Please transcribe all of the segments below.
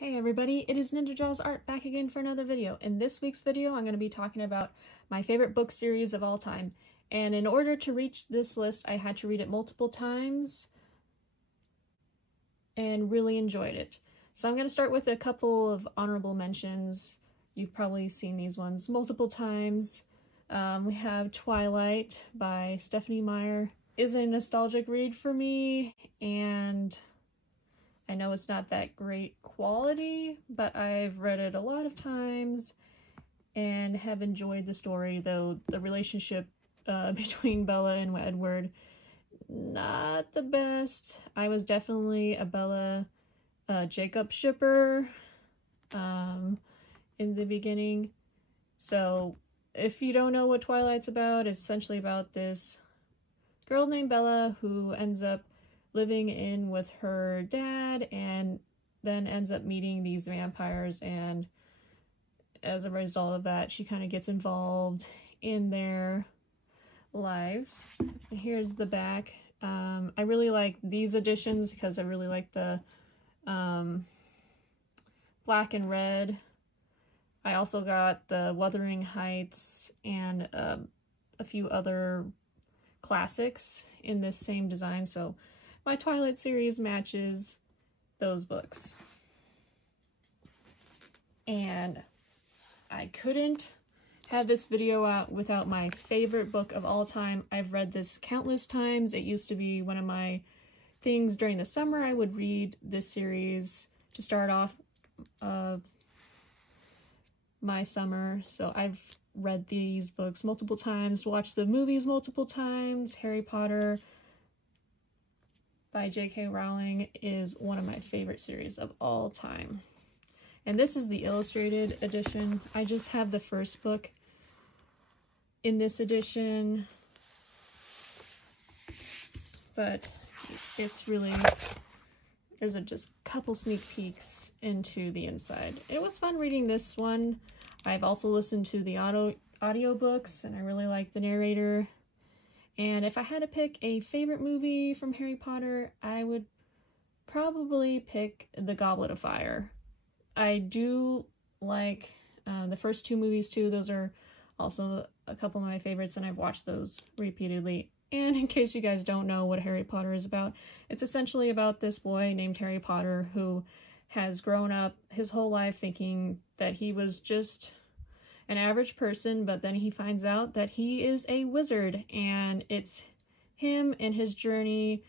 Hey everybody, it is NinjaDrawsArt back again for another video. In this week's video, I'm going to be talking about my favorite book series of all time. And in order to reach this list, I had to read it multiple times and really enjoyed it. So I'm going to start with a couple of honorable mentions. You've probably seen these ones multiple times. We have Twilight by Stephanie Meyer. Is a nostalgic read for me, and I know it's not that great quality, but I've read it a lot of times and have enjoyed the story, though the relationship between Bella and Edward, not the best. I was definitely a Bella Jacob shipper in the beginning. So if you don't know what Twilight's about, it's essentially about this girl named Bella who ends up living in with her dad and then ends up meeting these vampires, and as a result of that she kind of gets involved in their lives. And here's the back. I really like these editions because I really like the black and red. I also got the Wuthering Heights and a few other classics in this same design, so my Twilight series matches those books. And I couldn't have this video out without my favorite book of all time. I've read this countless times. It used to be one of my things during the summer. I would read this series to start off my summer. So I've read these books multiple times, watched the movies multiple times. Harry Potter by J.K. Rowling is one of my favorite series of all time. And this is the illustrated edition. I just have the first book in this edition, but it's really, there's just a couple sneak peeks into the inside. It was fun reading this one. I've also listened to the audiobooks, and I really like the narrator. And if I had to pick a favorite movie from Harry Potter, I would probably pick The Goblet of Fire. I do like the first two movies too. Those are also a couple of my favorites, and I've watched those repeatedly. And in case you guys don't know what Harry Potter is about, it's essentially about this boy named Harry Potter who has grown up his whole life thinking that he was just an average person, but then he finds out that he is a wizard, and it's him and his journey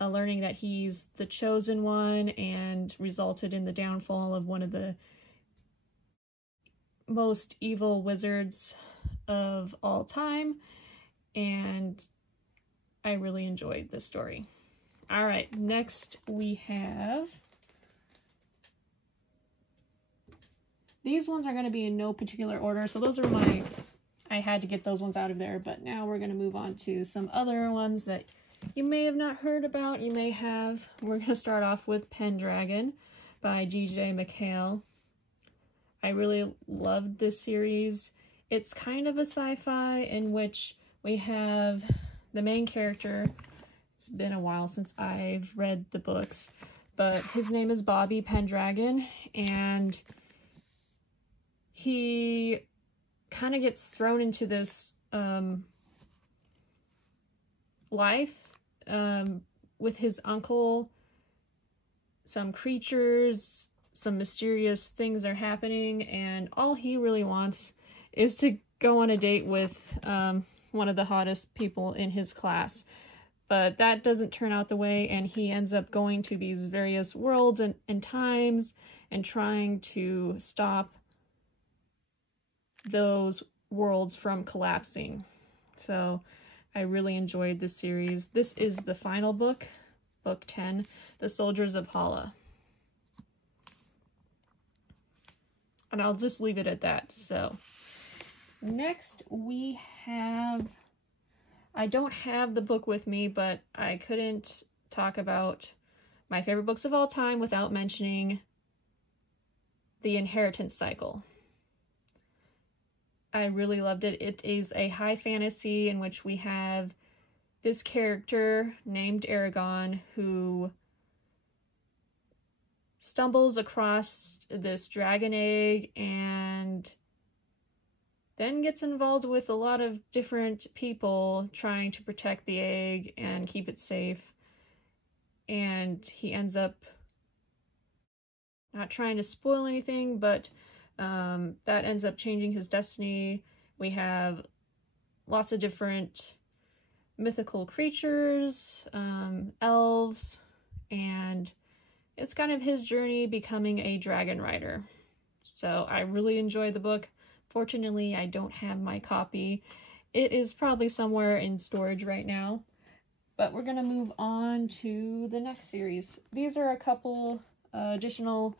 learning that he's the chosen one, and resulted in the downfall of one of the most evil wizards of all time. And I really enjoyed this story. All right, next we have, these ones are going to be in no particular order, so those are I had to get those ones out of there, but now we're going to move on to some other ones that you may have not heard about, you may have. We're going to start off with Pendragon by G.J. McHale. I really loved this series. It's kind of a sci-fi in which we have the main character. It's been a while since I've read the books, but his name is Bobby Pendragon, and he kind of gets thrown into this life with his uncle. Some creatures, some mysterious things are happening, and all he really wants is to go on a date with one of the hottest people in his class. But that doesn't turn out the way, and he ends up going to these various worlds and times and trying to stop those worlds from collapsing. So I really enjoyed this series. This is the final book, book 10, The Soldiers of Hala. And I'll just leave it at that. So next we have, I don't have the book with me, but I couldn't talk about my favorite books of all time without mentioning The Inheritance Cycle. I really loved it. It is a high fantasy in which we have this character named Aragon who stumbles across this dragon egg and then gets involved with a lot of different people trying to protect the egg and keep it safe. And he ends up not trying to spoil anything, but that ends up changing his destiny. We have lots of different mythical creatures, elves, and it's kind of his journey becoming a dragon rider. So I really enjoyed the book. Fortunately, I don't have my copy. It is probably somewhere in storage right now. But we're going to move on to the next series. These are a couple additional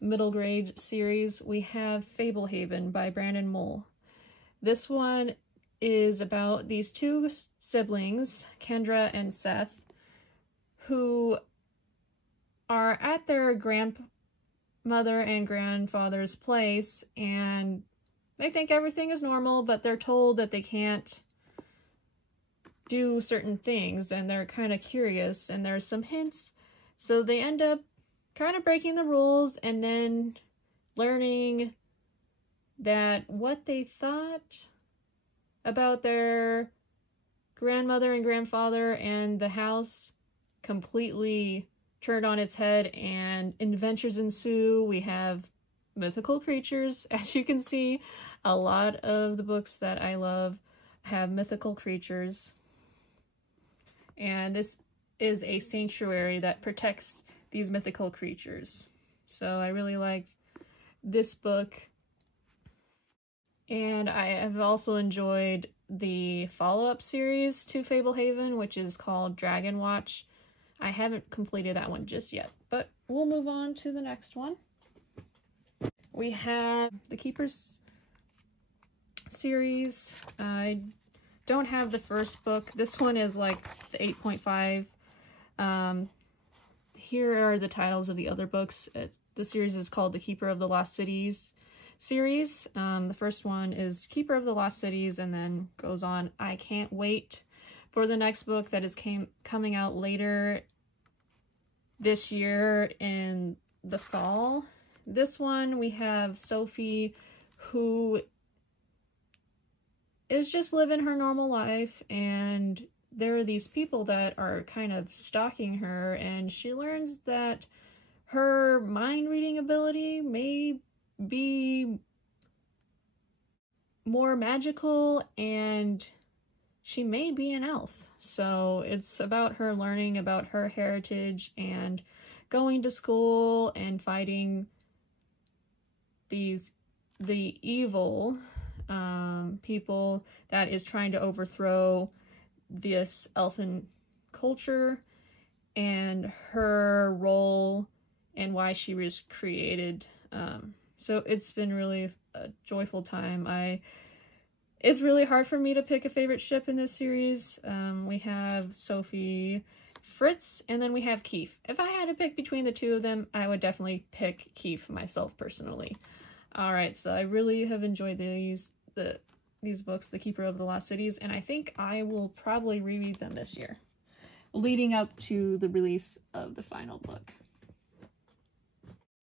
middle grade series. We have Fablehaven by Brandon Mull. This one is about these two siblings, Kendra and Seth, who are at their grandmother and grandfather's place, and they think everything is normal, but they're told that they can't do certain things, and they're kind of curious, and there's some hints. So they end up kind of breaking the rules and then learning that what they thought about their grandmother and grandfather and the house completely turned on its head, and adventures ensue. We have mythical creatures. As you can see, a lot of the books that I love have mythical creatures. And this is a sanctuary that protects these mythical creatures. So I really like this book. And I have also enjoyed the follow-up series to Fablehaven, which is called Dragon Watch. I haven't completed that one just yet, but we'll move on to the next one. We have the Keepers series. I don't have the first book. This one is like the 8.5. Here are the titles of the other books. The series is called The Keeper of the Lost Cities series. The first one is Keeper of the Lost Cities, and then goes on. I can't wait for the next book that is coming out later this year in the fall. This one, we have Sophie, who is just living her normal life, and there are these people that are kind of stalking her, and she learns that her mind reading ability may be more magical, and she may be an elf. So it's about her learning about her heritage and going to school and fighting the evil people that is trying to overthrow this elfin culture, and her role and why she was created. So it's been really a joyful time. It's really hard for me to pick a favorite ship in this series. We have Sophie, Fritz, and then we have Keith. If I had to pick between the two of them, I would definitely pick Keith myself personally. Alright, so I really have enjoyed these books, The Keeper of the Lost Cities, and I think I will probably reread them this year, leading up to the release of the final book.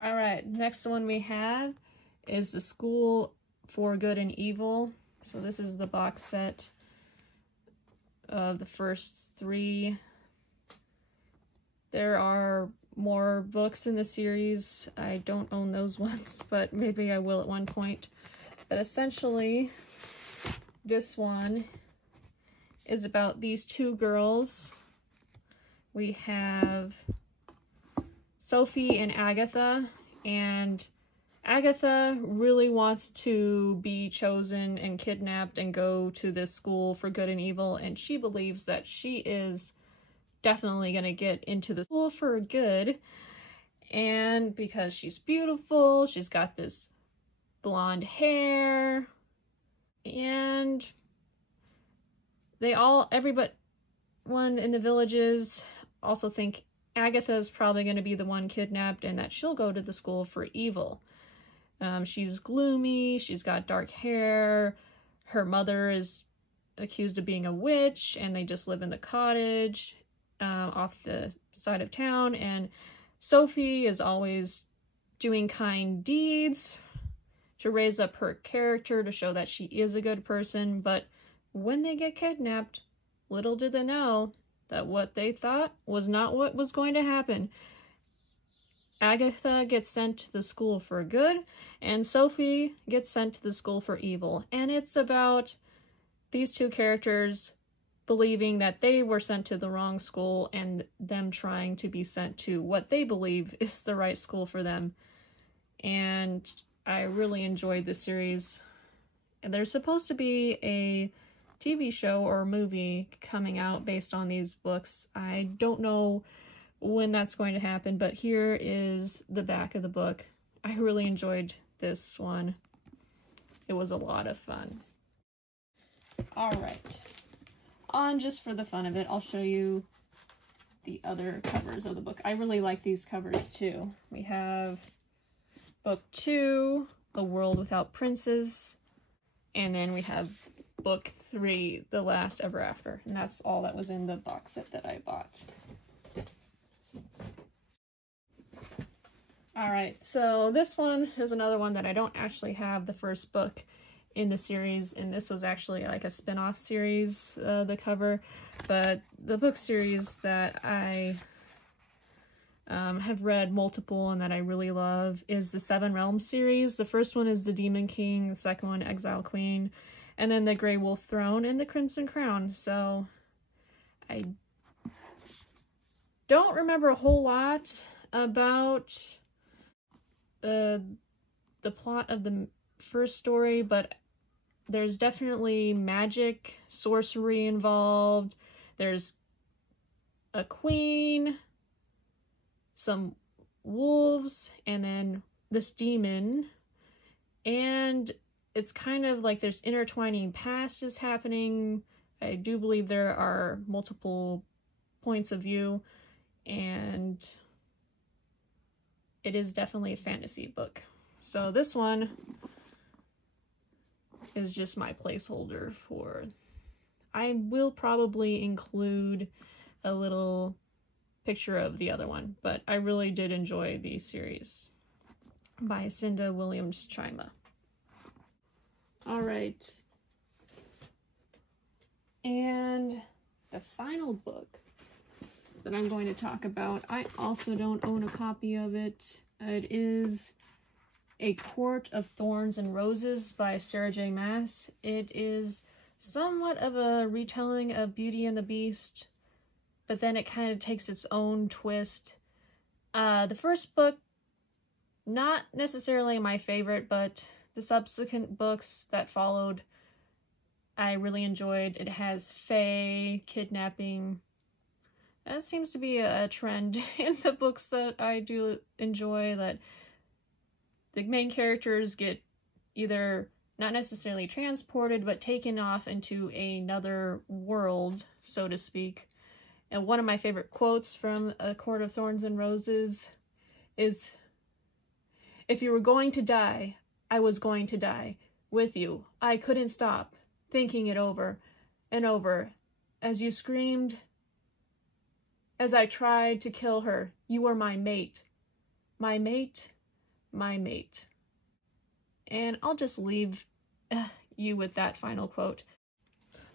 Alright, next one we have is The School for Good and Evil. So this is the box set of the first 3. There are more books in the series. I don't own those ones, but maybe I will at one point. But essentially, this one is about these two girls. We have Sophie and Agatha, and Agatha really wants to be chosen and kidnapped and go to this school for good and evil, and she believes that she is definitely going to get into the school for good, and because she's beautiful, she's got this blonde hair, and everyone in the villages also think Agatha is probably going to be the one kidnapped and that she'll go to the school for evil. She's gloomy, she's got dark hair, her mother is accused of being a witch, and they just live in the cottage off the side of town, and Sophie is always doing kind deeds to raise up her character to show that she is a good person, but when they get kidnapped, little did they know that what they thought was not what was going to happen. Agatha gets sent to the school for good, and Sophie gets sent to the school for evil. And it's about these two characters believing that they were sent to the wrong school and them trying to be sent to what they believe is the right school for them. And I really enjoyed this series. And there's supposed to be a TV show or movie coming out based on these books. I don't know when that's going to happen, but here is the back of the book. I really enjoyed this one. It was a lot of fun. Alright, on just for the fun of it, I'll show you the other covers of the book. I really like these covers too. We have book 2, The World Without Princes, and then we have book 3, The Last Ever After, and that's all that was in the box set that I bought. Alright, so this one is another one that I don't actually have the first book in the series, and this was actually like a spin-off series, the cover, but the book series that I have read multiple and that I really love is the Seven Realms series. The first one is the Demon King, the second one Exile Queen, and then the Grey Wolf Throne and the Crimson Crown. So I don't remember a whole lot about the plot of the first story, but there's definitely magic, sorcery involved. There's a queen, some wolves, and then this demon. And it's kind of like there's intertwining past is happening. I do believe there are multiple points of view, and it is definitely a fantasy book. So this one is just my placeholder for... I will probably include a little picture of the other one, but I really did enjoy the series by Cinda Williams Chima. Alright. And the final book that I'm going to talk about, I also don't own a copy of it. It is A Court of Thorns and Roses by Sarah J. Maas. It is somewhat of a retelling of Beauty and the Beast, but then it kind of takes its own twist. The first book, not necessarily my favorite, but the subsequent books that followed, I really enjoyed. It has fae, kidnapping. That seems to be a trend in the books that I do enjoy, that the main characters get either not necessarily transported, but taken off into another world, so to speak. And one of my favorite quotes from A Court of Thorns and Roses is, "If you were going to die, I was going to die with you. I couldn't stop thinking it over and over as you screamed, as I tried to kill her. You were my mate. My mate. My mate." And I'll just leave you with that final quote.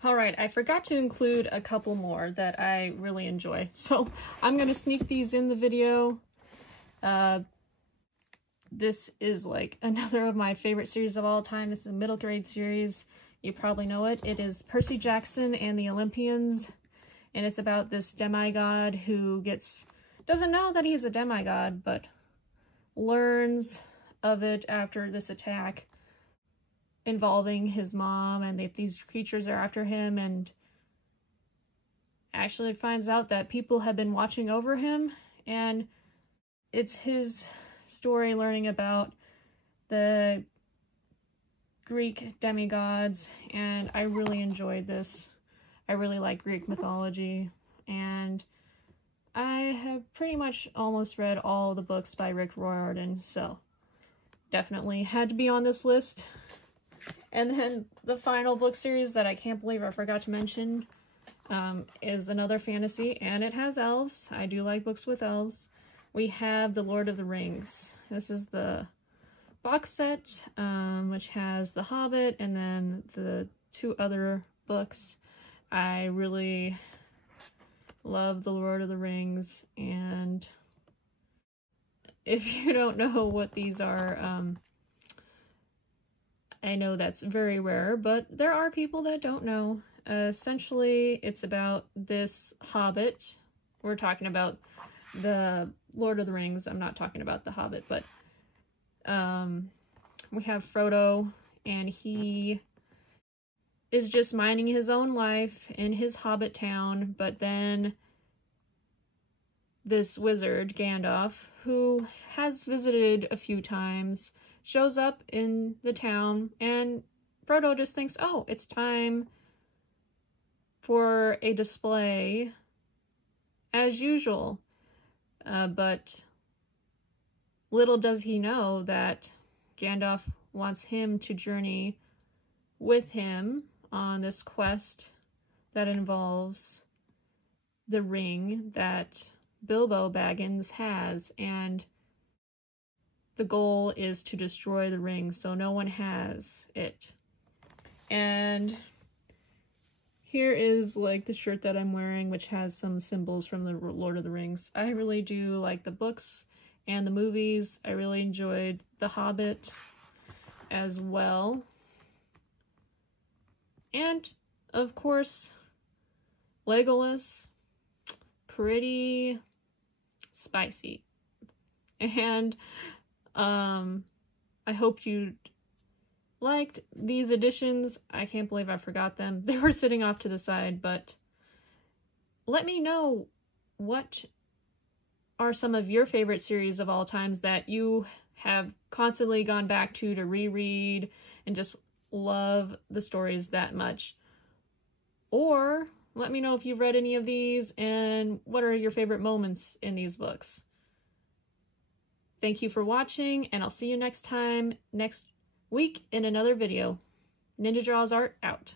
Alright, I forgot to include a couple more that I really enjoy, so I'm going to sneak these in the video. This is like another of my favorite series of all time. It's a middle grade series. You probably know it. It is Percy Jackson and the Olympians, and it's about this demigod who doesn't know that he's a demigod, but learns of it after this attack involving his mom, and these creatures are after him, and actually finds out that people have been watching over him, and it's his story learning about the Greek demigods, and I really enjoyed this. I really like Greek mythology, and I have pretty much almost read all the books by Rick Riordan, so definitely had to be on this list. And then the final book series that I can't believe I forgot to mention is another fantasy, and it has elves. I do like books with elves. we have The Lord of the Rings. This is the box set, which has The Hobbit and then the 2 other books. I really love The Lord of the Rings, and if you don't know what these are, I know that's very rare, but there are people that don't know. Essentially, it's about this hobbit. We're talking about the Lord of the Rings. I'm not talking about the Hobbit, but we have Frodo, and he is just minding his own life in his hobbit town, but then this wizard, Gandalf, who has visited a few times, shows up in the town, and Frodo just thinks, oh, it's time for a display as usual. But little does he know that Gandalf wants him to journey with him on this quest that involves the ring that Bilbo Baggins has, and the goal is to destroy the ring so no one has it. And here is like the shirt that I'm wearing, which has some symbols from the Lord of the Rings. I really do like the books and the movies. I really enjoyed The Hobbit as well. And, of course, Legolas. Pretty spicy. And I hope you liked these editions. I can't believe I forgot them. They were sitting off to the side, but let me know what are some of your favorite series of all times that you have constantly gone back to reread and just love the stories that much. Or let me know if you've read any of these and what are your favorite moments in these books. Thank you for watching, and I'll see you next time, next week in another video. NinjaDrawsArt out.